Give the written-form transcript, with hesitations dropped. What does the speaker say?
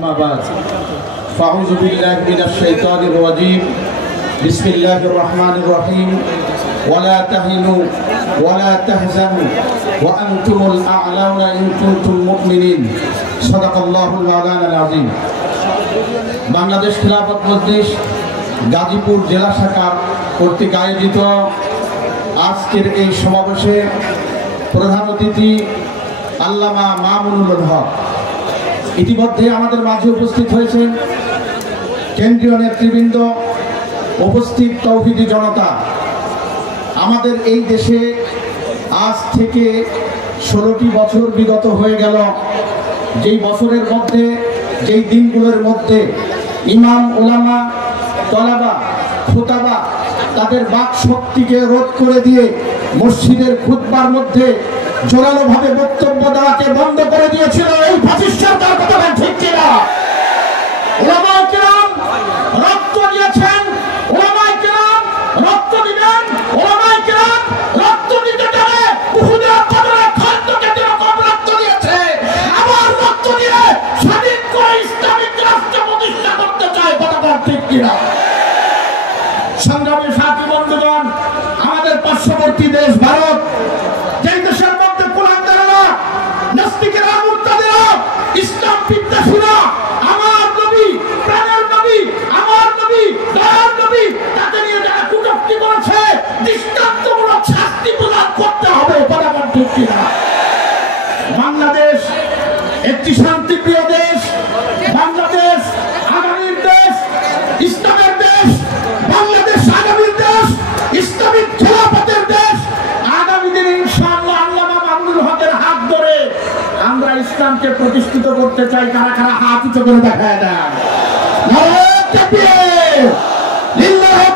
فأعوذ بالله من الشيطان الرجيم بسم الله الرحمن الرحيم ولا تهنوا ولا تحزنوا وأنتم الأعلون إن كنتم مؤمنين صدق الله المولانا العظيم। বাংলাদেশ খিলাফত মজলিস গাজীপুর জেলা শাখার কর্তৃক আয়োজিত আজকের এই সমাবেশে প্রধান অতিথি আল্লামা মামুনুল হক ইতিমধ্যে আমাদের মাঝে উপস্থিত হয়েছেন। কেন্দ্রীয় নেতৃবৃন্দ, উপস্থিত তৌহিদি জনতা, আমাদের এই দেশে আজ থেকে 16টি বছর বিগত হয়ে গেল। যেই বছরের মধ্যে, যেই দিনগুলোর মধ্যে ইমাম, ওলামা, তলাবা, খুতাবা তাদের বাক শক্তিকে রোধ করে দিয়ে মসজিদের খুতবার মধ্যে জোরালোভাবে বক্তব্য দেওয়াকে বন্ধ করে দিয়েছিল এই ফাসিস্ট সরকার। কথা ঠিক কিনা? ওলামায়ে কেরাম রক্ত দিয়েছেন, ওলামায়ে কেরাম রক্ত দিবেন, ওলামায়ে কেরাম রক্ত দিতে পারে। উহুদের বদরে খাদ্যকে যেরকম রক্ত দিয়েছে, আবার রক্ত দিয়ে স্বাধীন করে ইসলামিক রাষ্ট্র প্রতিষ্ঠা করতে চায়। কথা ঠিক কিনা? সংগ্রামী সাথী বন্ধুগণ, আমাদের পার্শ্ববর্তী দেশ ভারত, যেই দেশের মধ্যে কুলাঙ্গারেরা, নাস্তিকেরা, মুরতাদেরা, ইসলাম বিদ্বেষীরা আমার নবী, প্রাণের নবী, আমার নবী, দয়ার নবী তাকে নিয়ে যারা কটূক্তি করেছে, দৃষ্টান্তমূলক শাস্তি প্রদান করতে হবে। বরাবর ঠিক কিনা? বাংলাদেশ একটি শান্তিপ্রিয় দেশ, বাংলাদেশ আগামীর দেশ, ইসলামের দেশ, বাংলাদেশ আগামীর দেশ, ইসলামিক খেলাফতের দেশ। আগামী দিনে ইনশাআল্লাহ আল্লামা মামুনুল হকের হাত ধরে আমরা ইসলামকে প্রতিষ্ঠিত করতে চাই। কারা কারা হাত উঁচু করে দেখায় দেন? নারায়ে তাকবীর, লিল্লাহি